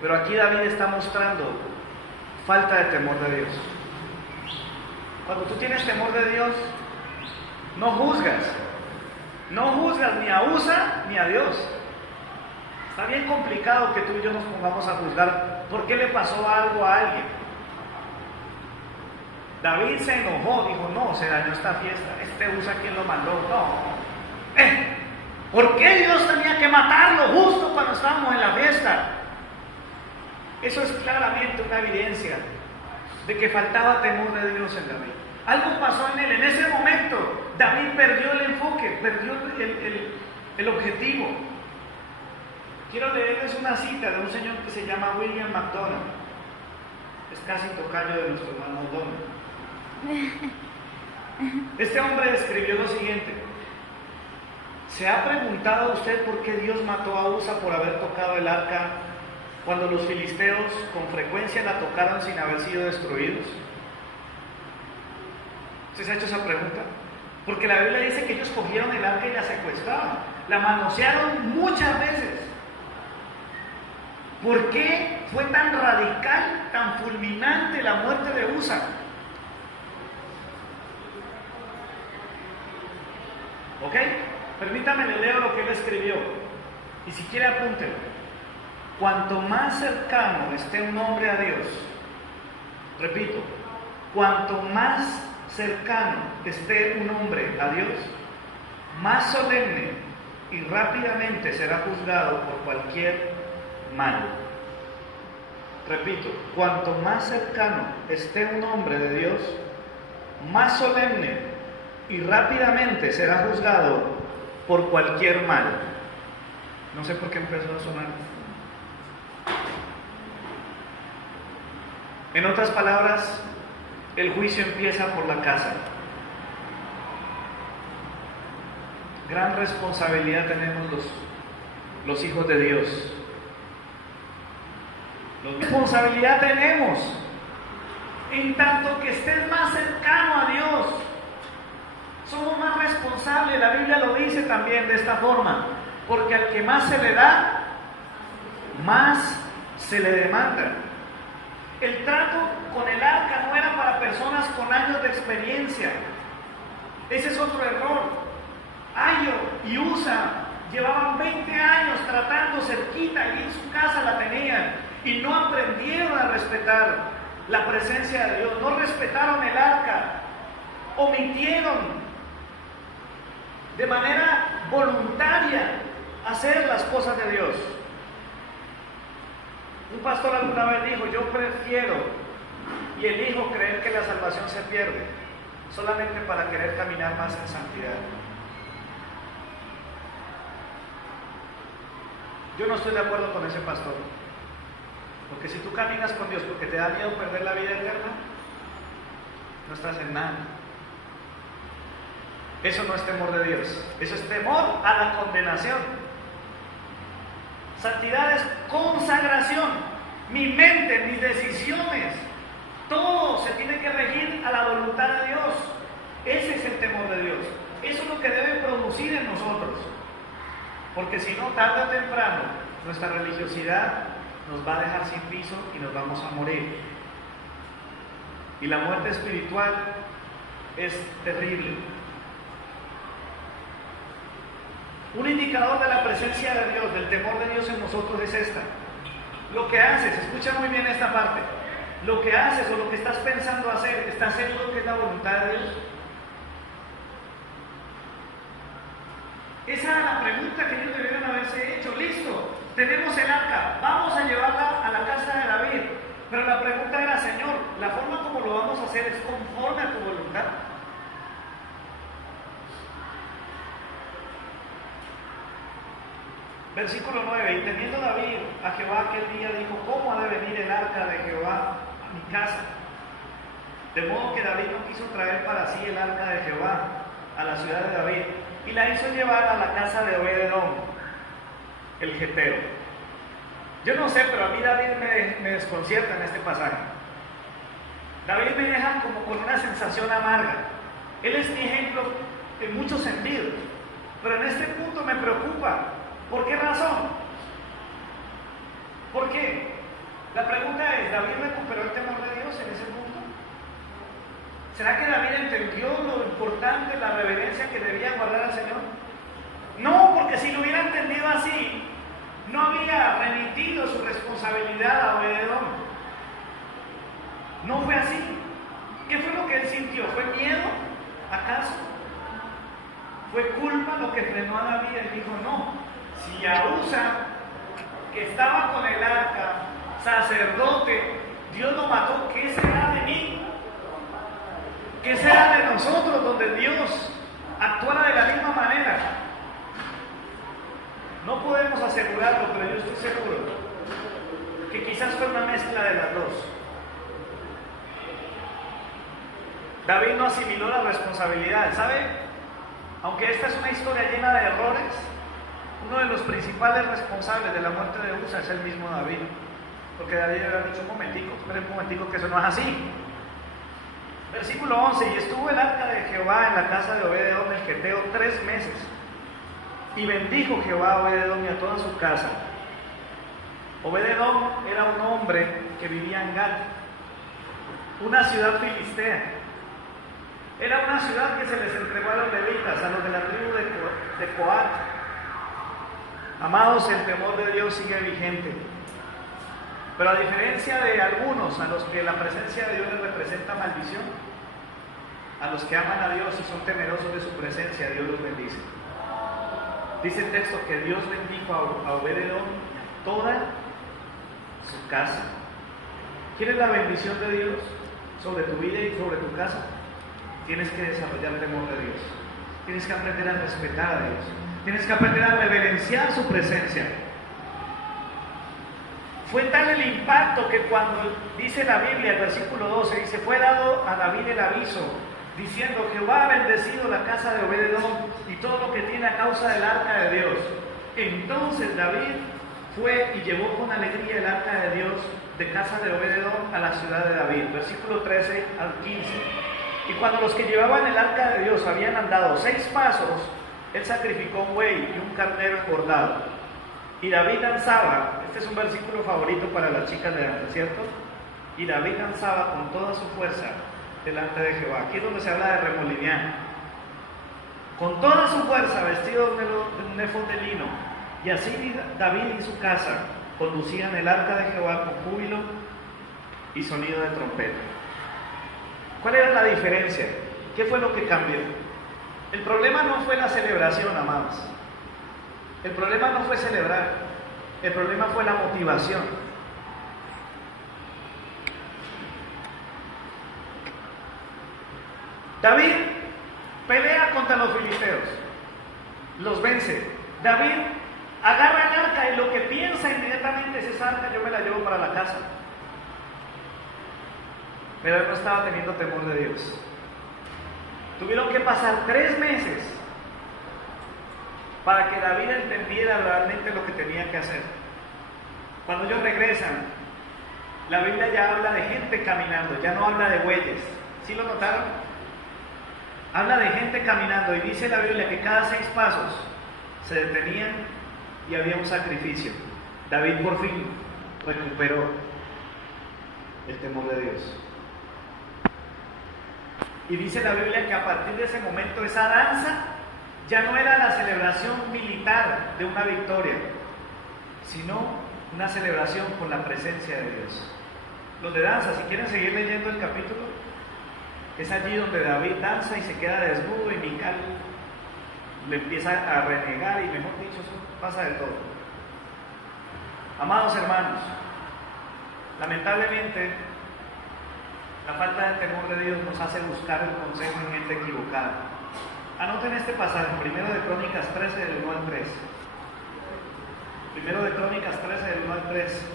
Pero aquí David está mostrando falta de temor de Dios. Cuando tú tienes temor de Dios, no juzgas. No juzgas ni a Usa ni a Dios. Está bien complicado que tú y yo nos pongamos a juzgar por qué le pasó algo a alguien. David se enojó, dijo, no, se dañó esta fiesta, este Usa quien lo mandó, no. ¿Por qué Dios tenía que matarlo justo cuando estábamos en la fiesta? Eso es claramente una evidencia de que faltaba temor de Dios en David. Algo pasó en él, en ese momento David perdió el enfoque, perdió el objetivo. Quiero leerles una cita de un señor que se llama William MacDonald. Es casi tocayo de nuestro hermano Donald. Este hombre escribió lo siguiente: ¿se ha preguntado usted por qué Dios mató a Usa por haber tocado el arca cuando los filisteos con frecuencia la tocaron sin haber sido destruidos? ¿Usted se ha hecho esa pregunta? Porque la Biblia dice que ellos cogieron el arca y la secuestraron, la manosearon muchas veces. ¿Por qué fue tan radical, tan fulminante la muerte de Usa? ¿Ok? Permítame, le leo lo que él escribió. Y si quiere apúntelo. Cuanto más cercano esté un hombre a Dios, repito, cuanto más cercano esté un hombre a Dios, más solemne y rápidamente será juzgado por cualquier mal. Repito, cuanto más cercano esté un hombre de Dios, más solemne y rápidamente será juzgado por cualquier mal. No sé por qué empezó a sonar. En otras palabras, el juicio empieza por la casa. Gran responsabilidad tenemos los hijos de Dios. Responsabilidad tenemos en tanto que estés más cercano a Dios. Somos más responsables. La Biblia lo dice también de esta forma: porque al que más se le da, más se le demanda. El trato con el arca no era para personas con años de experiencia. Ese es otro error. Ayo y Usa llevaban 20 años tratando cerquita y en su casa la tenían, y no aprendieron a respetar la presencia de Dios, no respetaron el arca, omitieron de manera voluntaria hacer las cosas de Dios. Un pastor alguna vez dijo: yo prefiero y elijo creer que la salvación se pierde solamente para querer caminar más en santidad. Yo no estoy de acuerdo con ese pastor, porque si tú caminas con Dios porque te da miedo perder la vida eterna, no estás en nada. Eso no es temor de Dios, eso es temor a la condenación. Santidad es consagración. Mi mente, mis decisiones, todo se tiene que regir a la voluntad de Dios. Ese es el temor de Dios. Eso es lo que debe producir en nosotros. Porque si no, tarde o temprano, nuestra religiosidad nos va a dejar sin piso y nos vamos a morir. Y la muerte espiritual es terrible. Un indicador de la presencia de Dios, del temor de Dios en nosotros, es esta: lo que haces, escucha muy bien esta parte, lo que haces o lo que estás pensando hacer, ¿estás seguro que es la voluntad de Dios? Esa era la pregunta que ellos debieron haberse hecho. Listo, tenemos el arca, vamos a llevarla a la casa de David, pero la pregunta era: Señor, ¿la forma como lo vamos a hacer es conforme a tu voluntad? Versículo 9: y temiendo David a Jehová aquel día, dijo: ¿cómo ha de venir el arca de Jehová a mi casa? De modo que David no quiso traer para sí el arca de Jehová a la ciudad de David, y la hizo llevar a la casa de Obed-edom, el geteo. Yo no sé, pero a mí David me desconcierta en este pasaje. David me deja como con una sensación amarga. Él es mi ejemplo en muchos sentidos, pero en este punto me preocupa. ¿Por qué razón? ¿Por qué? La pregunta es: ¿David recuperó el temor de Dios en ese punto? ¿Será que David entendió lo importante, la reverencia que debía guardar al Señor? No, porque si lo hubiera entendido así, no había remitido su responsabilidad a Obed-edom. No fue así. ¿Qué fue lo que sintió? ¿Fue miedo? ¿Acaso? ¿Fue culpa lo que frenó a David? Él dijo, no, si a Usa, que estaba con el arca, sacerdote, Dios lo mató, ¿qué será de mí? ¿Qué será de nosotros donde Dios actuara de la misma manera? No podemos asegurarlo, pero yo estoy seguro que quizás fue una mezcla de las dos. David no asimiló la responsabilidad, ¿sabe? Aunque esta es una historia llena de errores, uno de los principales responsables de la muerte de Usa es el mismo David. Porque David había dicho, un momentico, que eso no es así. Versículo 11, y estuvo el arca de Jehová en la casa de Obed-edom el geteo 3 meses. Y bendijo Jehová a Obed-edom y a toda su casa. Obed-edom era un hombre que vivía en Gat, una ciudad filistea. Era una ciudad que se les entregó a los levitas, a los de la tribu de Coat. Amados, el temor de Dios sigue vigente. Pero a diferencia de algunos a los que la presencia de Dios les representa maldición, a los que aman a Dios y son temerosos de su presencia, Dios los bendice. Dice el texto que Dios bendijo a Obed-edom y a toda su casa. ¿Quieres la bendición de Dios sobre tu vida y sobre tu casa? Tienes que desarrollar el temor de Dios. Tienes que aprender a respetar a Dios. Tienes que aprender a reverenciar su presencia. Fue tal el impacto que cuando dice la Biblia, el versículo 12, dice, fue dado a David el aviso, diciendo, Jehová ha bendecido la casa de Obed-edom y todo lo que tiene a causa del arca de Dios. Entonces David fue y llevó con alegría el arca de Dios de casa de Obed-edom a la ciudad de David. Versículo 13 al 15. Y cuando los que llevaban el arca de Dios habían andado 6 pasos, él sacrificó un buey y un carnero engordado. Y David danzaba, este es un versículo favorito para las chicas de antes, ¿cierto? Y David danzaba con toda su fuerza delante de Jehová. Aquí es donde se habla de remolinear. Con toda su fuerza, vestido de un efod de lino. Y así David y su casa conducían el arca de Jehová con júbilo y sonido de trompeta. ¿Cuál era la diferencia? ¿Qué fue lo que cambió? El problema no fue la celebración, amados. El problema no fue celebrar. El problema fue la motivación. David pelea contra los filisteos. Los vence. David agarra el arca y lo que piensa inmediatamente es esa arca, yo me la llevo para la casa. Pero él no estaba teniendo temor de Dios. Tuvieron que pasar 3 meses para que David entendiera realmente lo que tenía que hacer. Cuando ellos regresan, la Biblia ya habla de gente caminando, ya no habla de bueyes. ¿Sí lo notaron? Habla de gente caminando y dice la Biblia que cada 6 pasos se detenían y había un sacrificio. David por fin recuperó el temor de Dios. Y dice la Biblia que a partir de ese momento esa danza ya no era la celebración militar de una victoria, sino una celebración con la presencia de Dios. Los de danza, si quieren seguir leyendo el capítulo, es allí donde David danza y se queda desnudo y Mical le empieza a renegar y, mejor dicho, eso pasa de todo. Amados hermanos, lamentablemente la falta de temor de Dios nos hace buscar el consejo en gente equivocada. Anoten este pasaje, 1 de Crónicas 13, del 1 al 3. 1 de Crónicas 13, del 1 al 3.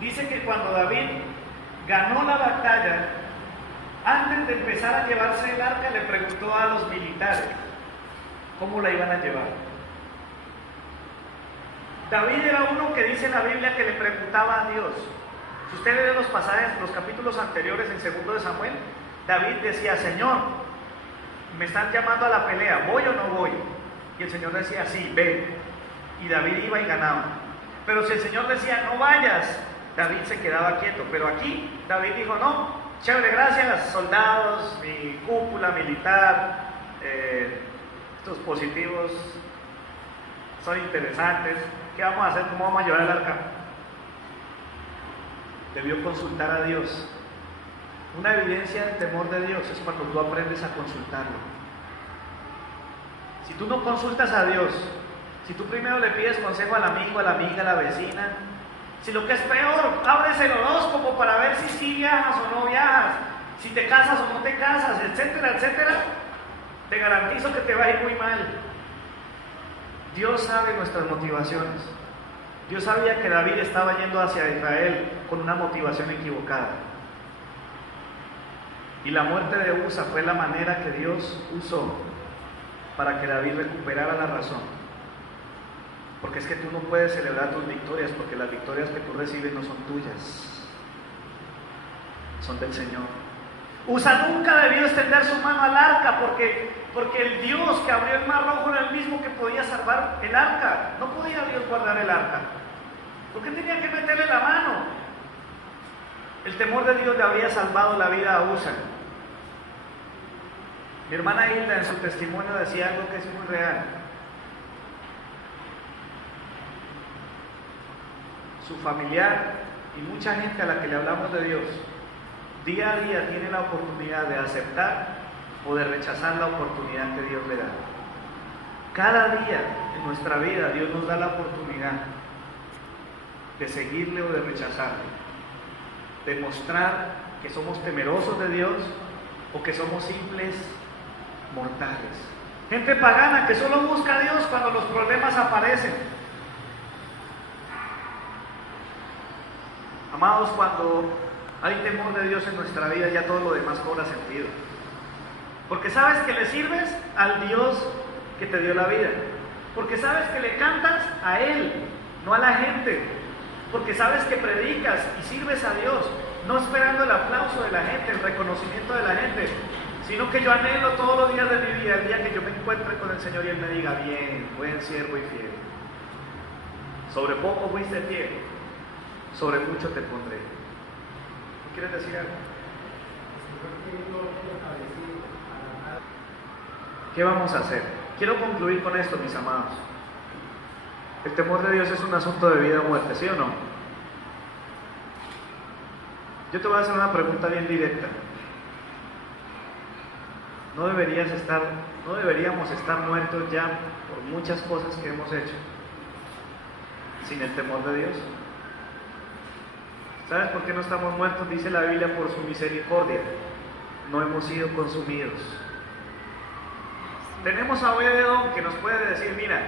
Dice que cuando David ganó la batalla, antes de empezar a llevarse el arca, le preguntó a los militares cómo la iban a llevar. David era uno que dice en la Biblia que le preguntaba a Dios. Si usted lee los pasajes, los capítulos anteriores en 2 de Samuel, David decía, Señor, me están llamando a la pelea, ¿voy o no voy? Y el Señor decía, sí, ve. Y David iba y ganaba. Pero si el Señor decía, no vayas, David se quedaba quieto. Pero aquí David dijo, no, chévere, gracias, soldados, mi cúpula militar, estos positivos son interesantes. ¿Qué vamos a hacer? ¿Cómo vamos a llevar el arca? Debió consultar a Dios. Una evidencia del temor de Dios es cuando tú aprendes a consultarlo. Si tú no consultas a Dios, si tú primero le pides consejo al amigo, a la amiga, a la vecina, si lo que es peor, abres el horóscopo para ver si sí viajas o no viajas, si te casas o no te casas, etcétera, etcétera, te garantizo que te va a ir muy mal. Dios sabe nuestras motivaciones. Dios sabía que David estaba yendo hacia Israel con una motivación equivocada. Y la muerte de Usa fue la manera que Dios usó para que David recuperara la razón. Porque es que tú no puedes celebrar tus victorias, porque las victorias que tú recibes no son tuyas, son del Señor. Usa nunca debió extender su mano al arca, porque el Dios que abrió el mar rojo era el mismo que podía salvar el arca. No podía Dios guardar el arca. ¿Por qué tenía que meterle la mano? El temor de Dios le habría salvado la vida a Usa. Mi hermana Hilda en su testimonio decía algo que es muy real. Su familiar y mucha gente a la que le hablamos de Dios, día a día tiene la oportunidad de aceptar o de rechazar la oportunidad que Dios le da. Cada día en nuestra vida Dios nos da la oportunidad de seguirle o de rechazarle, de mostrar que somos temerosos de Dios o que somos simples mortales. Gente pagana que solo busca a Dios cuando los problemas aparecen. Amados, cuando hay temor de Dios en nuestra vida, ya todo lo demás cobra sentido. Porque sabes que le sirves al Dios que te dio la vida. Porque sabes que le cantas a Él, no a la gente. Porque sabes que predicas y sirves a Dios, no esperando el aplauso de la gente, el reconocimiento de la gente, sino que yo anhelo todos los días de mi vida, el día que yo me encuentre con el Señor y Él me diga: bien, buen siervo y fiel. Sobre poco fuiste fiel, sobre mucho te pondré. ¿No quieres decir algo? ¿Qué vamos a hacer? Quiero concluir con esto, mis amados. El temor de Dios es un asunto de vida o muerte, ¿sí o no? Yo te voy a hacer una pregunta bien directa. ¿No deberíamos estar muertos ya por muchas cosas que hemos hecho sin el temor de Dios? ¿Sabes por qué no estamos muertos? Dice la Biblia: por su misericordia no hemos sido consumidos. Tenemos a Obededón que nos puede decir: mira,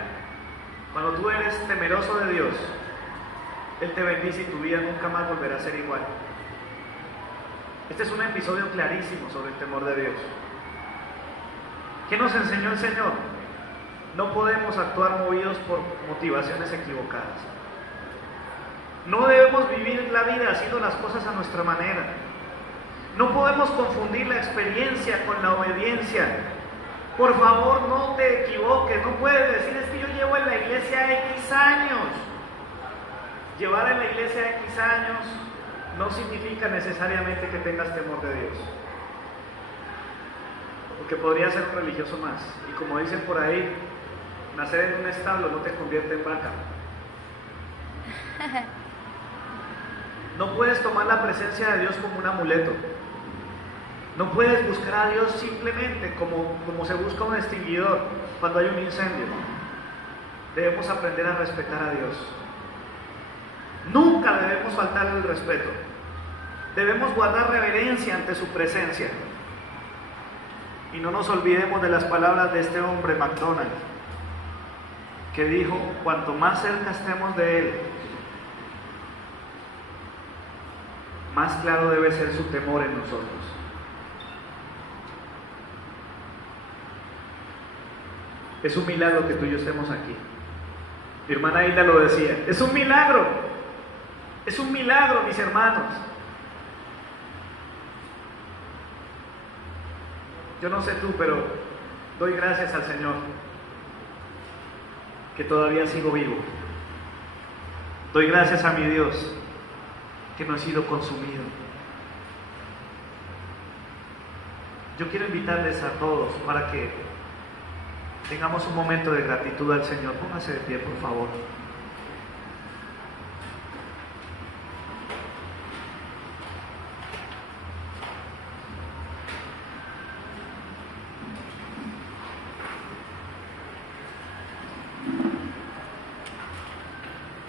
cuando tú eres temeroso de Dios, Él te bendice y tu vida nunca más volverá a ser igual. Este es un episodio clarísimo sobre el temor de Dios. ¿Qué nos enseñó el Señor? No podemos actuar movidos por motivaciones equivocadas. No debemos vivir la vida haciendo las cosas a nuestra manera. No podemos confundir la experiencia con la obediencia. Por favor, no te equivoques. No puedes decir: es que yo llevo en la iglesia X años. Llevar en la iglesia X años no significa necesariamente que tengas temor de Dios. Porque podría ser un religioso más. Y como dicen por ahí, nacer en un establo no te convierte en vaca. No puedes tomar la presencia de Dios como un amuleto. No puedes buscar a Dios simplemente como se busca un extinguidor cuando hay un incendio. Debemos aprender a respetar a Dios. Nunca debemos faltarle el respeto. Debemos guardar reverencia ante su presencia. Y no nos olvidemos de las palabras de este hombre, MacDonald, que dijo: cuanto más cerca estemos de Él, más claro debe ser su temor en nosotros. Es un milagro que tú y yo estemos aquí. Mi hermana Hilda lo decía: es un milagro. Es un milagro, mis hermanos. Yo no sé tú, pero doy gracias al Señor que todavía sigo vivo. Doy gracias a mi Dios que no he sido consumido. Yo quiero invitarles a todos para que tengamos un momento de gratitud al Señor. Póngase de pie, por favor.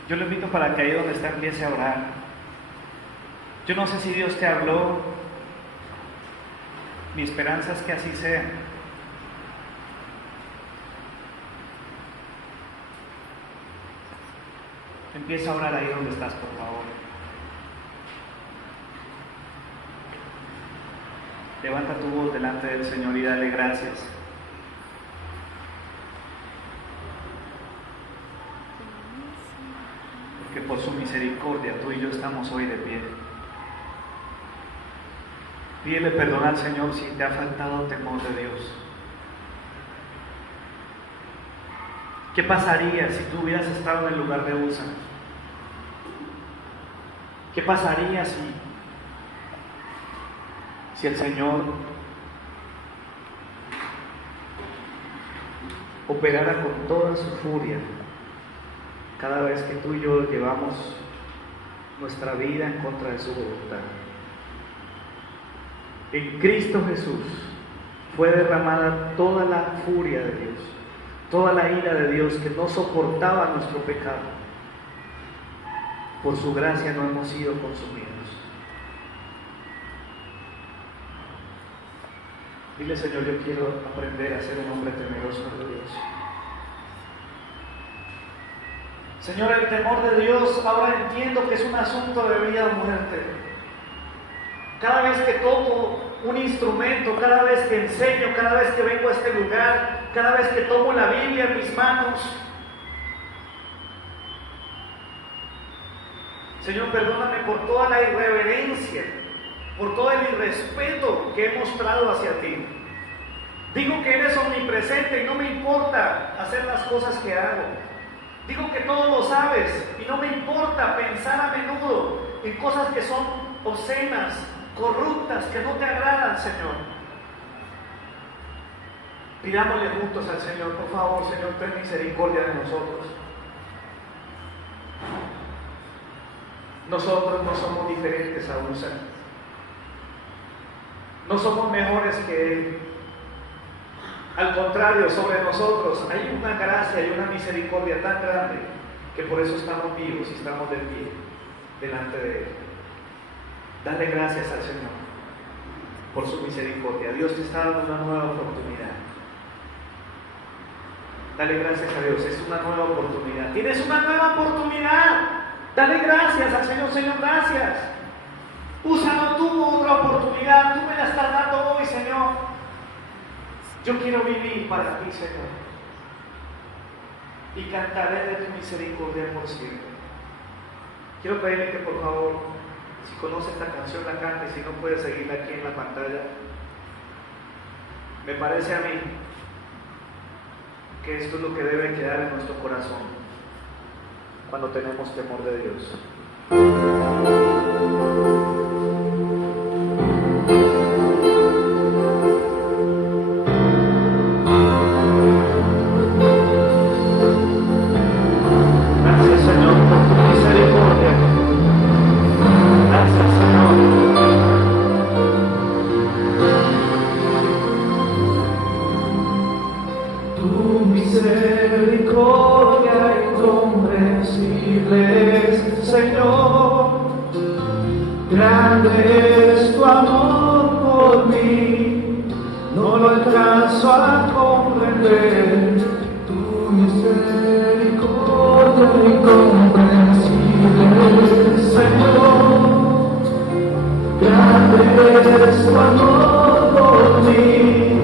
Yo lo invito para que ahí donde está empiece a orar. Yo no sé si Dios te habló. Mi esperanza es que así sea. Empieza a orar ahí donde estás, por favor. Levanta tu voz delante del Señor y dale gracias. Porque por su misericordia tú y yo estamos hoy de pie. Pídele perdón al Señor si te ha faltado temor de Dios. ¿Qué pasaría si tú hubieras estado en el lugar de Usa? ¿Qué pasaría si el Señor operara con toda su furia cada vez que tú y yo llevamos nuestra vida en contra de su voluntad? En Cristo Jesús fue derramada toda la furia de Dios, toda la ira de Dios que no soportaba nuestro pecado. Por su gracia no hemos sido consumidos. Dile, Señor, yo quiero aprender a ser un hombre temeroso de Dios. Señor, el temor de Dios ahora entiendo que es un asunto de vida o muerte. Cada vez que tomo un instrumento, cada vez que enseño, cada vez que vengo a este lugar, cada vez que tomo la Biblia en mis manos, Señor, perdóname por toda la irreverencia, por todo el irrespeto que he mostrado hacia ti. Digo que eres omnipresente y no me importa hacer las cosas que hago. Digo que todo lo sabes y no me importa pensar a menudo en cosas que son obscenas, corruptas, que no te agradan, Señor. Pidámosle juntos al Señor, por favor, Señor, ten misericordia de nosotros. Nosotros no somos diferentes a Usa. No somos mejores que Él. Al contrario, sobre nosotros hay una gracia y una misericordia tan grande que por eso estamos vivos y estamos de pie delante de Él. Dale gracias al Señor por su misericordia. Dios te está dando una nueva oportunidad. Dale gracias a Dios, es una nueva oportunidad. Tienes una nueva oportunidad. Dale gracias al Señor. Señor, gracias. Usa no tuvo otra oportunidad, tú me la estás dando hoy, Señor. Yo quiero vivir para ti, Señor, y cantaré de tu misericordia por siempre. Quiero pedirle que por favor, si conoce esta canción, la cante. Si no, puede seguirla aquí en la pantalla. Me parece a mí que esto es lo que debe quedar en nuestro corazón cuando tenemos temor de Dios. Gracias, Señor, por tu misericordia. Gracias, Señor. Tu misericordia incomprensible, Señor, grande es tu amor por mí, no lo alcanzo a comprender. Tu misericordia incomprensible, Señor, grande es tu amor por mí,